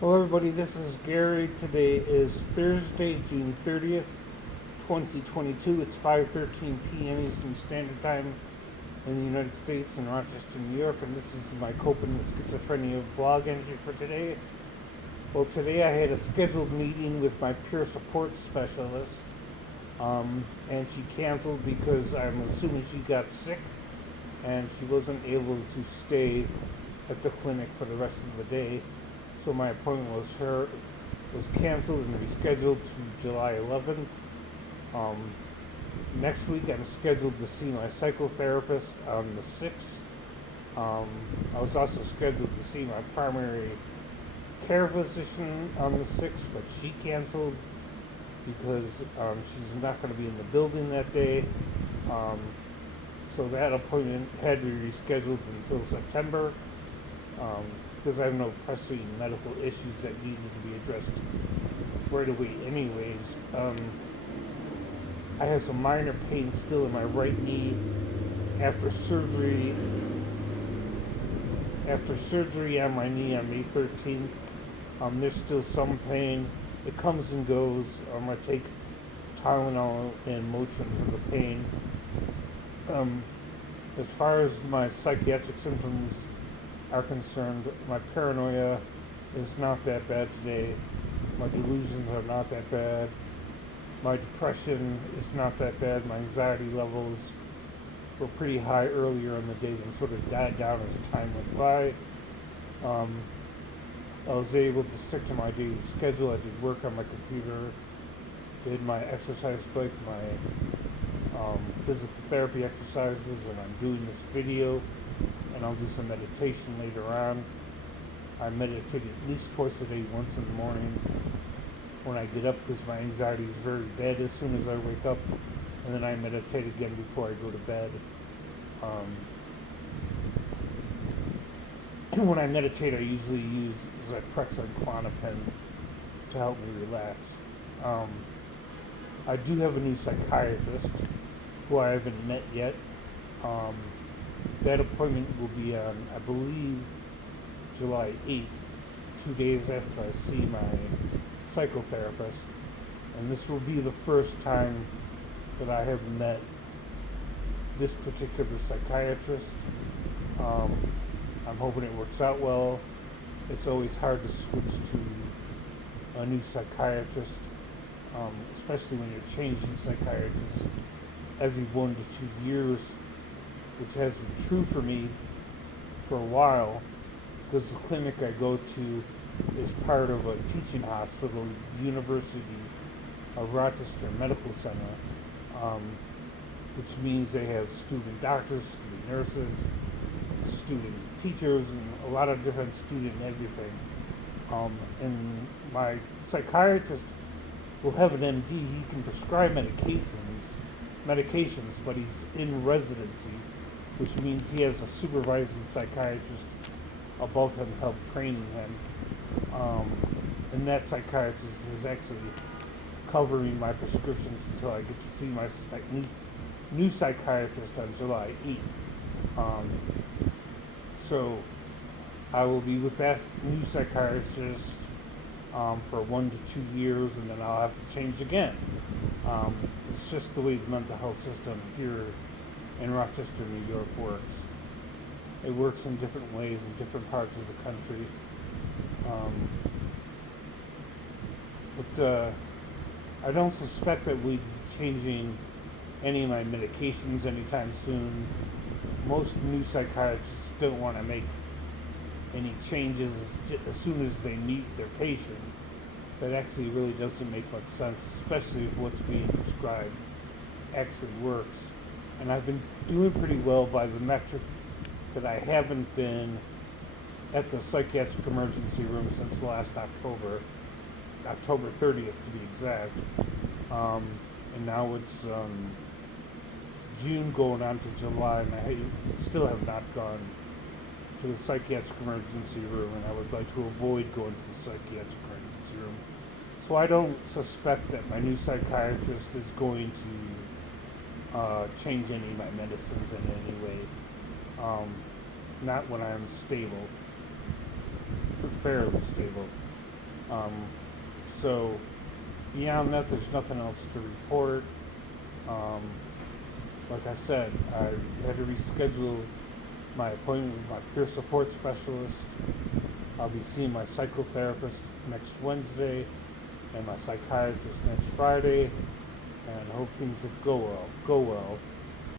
Hello everybody, this is Gary. Today is Thursday, June 30th, 2022. It's 5:13 p.m. Eastern Standard Time in the United States in Rochester, New York, and this is my Coping with Schizophrenia blog entry for today. Well, today I had a scheduled meeting with my peer support specialist, and she canceled because I'm assuming she got sick and she wasn't able to stay at the clinic for the rest of the day. So my appointment was canceled and rescheduled to July 11th. Um, Next week I'm scheduled to see my psychotherapist on the 6th. I was also scheduled to see my primary care physician on the 6th, but she canceled because she's not going to be in the building that day. Um, so that appointment had to be rescheduled until September. Because I have no pressing medical issues that needed to be addressed right away anyways. I have some minor pain still in my right knee after surgery on my knee on May 13th. There's still some pain. It comes and goes. I take Tylenol and Motrin for the pain. As far as my psychiatric symptoms are concerned, my paranoia is not that bad today. My delusions are not that bad. My depression is not that bad. My anxiety levels were pretty high earlier in the day and sort of died down as time went by. I was able to stick to my daily schedule. I did work on my computer, did my exercise bike, my physical therapy exercises, and I'm doing this video, and I'll do some meditation later on. I meditate at least twice a day, once in the morning when I get up, because my anxiety is very bad as soon as I wake up, and then I meditate again before I go to bed. When I meditate, I usually use Zyprexa and Klonopin to help me relax. I do have a new psychiatrist who I haven't met yet. That appointment will be on, I believe, July 8th, 2 days after I see my psychotherapist. And this will be the first time that I have met this particular psychiatrist. I'm hoping it works out well. It's always hard to switch to a new psychiatrist, especially when you're changing psychiatrists every 1 to 2 years, which has been true for me for a while, because the clinic I go to is part of a teaching hospital, University of Rochester Medical Center, which means they have student doctors, student nurses, student teachers, and a lot of different student everything. And my psychiatrist will have an MD. He can prescribe medications, but he's in residency, which means he has a supervising psychiatrist above him help training him. And that psychiatrist is actually covering my prescriptions until I get to see my new psychiatrist on July 8th. So I will be with that new psychiatrist for 1 to 2 years, and then I'll have to change again. It's just the way the mental health system here in Rochester, New York works. It works in different ways in different parts of the country. But I don't suspect that we'll be changing any of my medications anytime soon. Most new psychiatrists don't want to make any changes as soon as they meet their patient. That actually really doesn't make much sense, especially if what's being prescribed actually works. And I've been doing pretty well by the metric that I haven't been at the psychiatric emergency room since last October 30th to be exact. And now it's June going on to July, and I still have not gone to the psychiatric emergency room, and I would like to avoid going to the psychiatric emergency room. So I don't suspect that my new psychiatrist is going to change any of my medicines in any way. Not when I'm stable, or fairly stable. Um, so beyond that, there's nothing else to report. Um, like I said, I had to reschedule my appointment with my peer support specialist. I'll be seeing my psychotherapist next Wednesday and my psychiatrist next Friday, and I hope things go well.